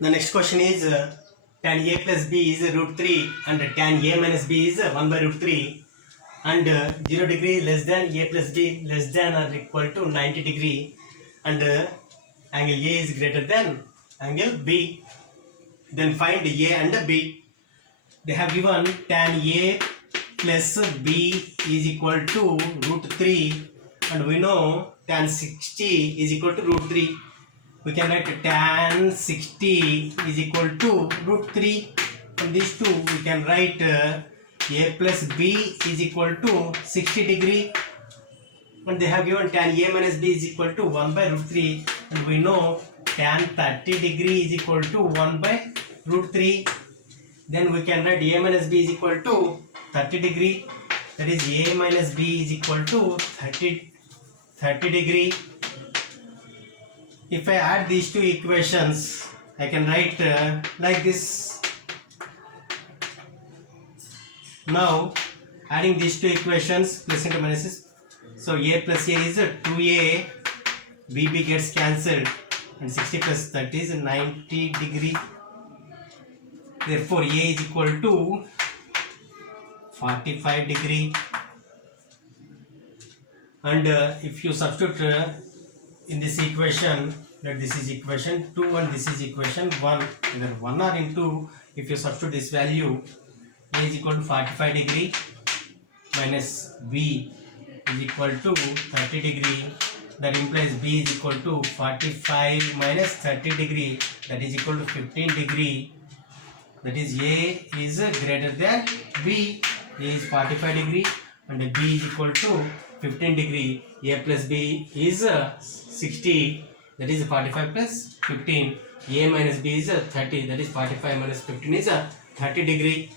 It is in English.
The next question is tan a plus b is root 3 and tan a minus b is 1 by root 3 and 0 degree less than a plus b less than or equal to 90 degree and angle A is greater than angle B. Then find A and B. They have given tan A plus B is equal to root 3 and we know tan 60 is equal to root 3. We can write tan 60 is equal to root 3. From these two we can write A plus B is equal to 60 degree and they have given tan A minus B is equal to 1 by root 3 and we know tan 30 degree is equal to 1 by root 3. Then we can write A minus B is equal to 30 degree, that is A minus B is equal to 30 degree. If I add these two equations, I can write like this. Now adding these two equations, plus into minuses, so A plus A is 2A, BB gets cancelled and 60 plus 30 is 90 degree. Therefore A is equal to 45 degree. And if you substitute in this equation, that this is equation 2 and this is equation 1, either 1 or into, if you substitute this value, A is equal to 45 degree minus B is equal to 30 degree, that implies B is equal to 45 minus 30 degree, that is equal to 15 degree, that is A is greater than B. A is 45 degree and B is equal to 15 degree. A plus B is 60, that is 45 plus 15. A minus B is 30, that is 45 minus 15 is 30 degree.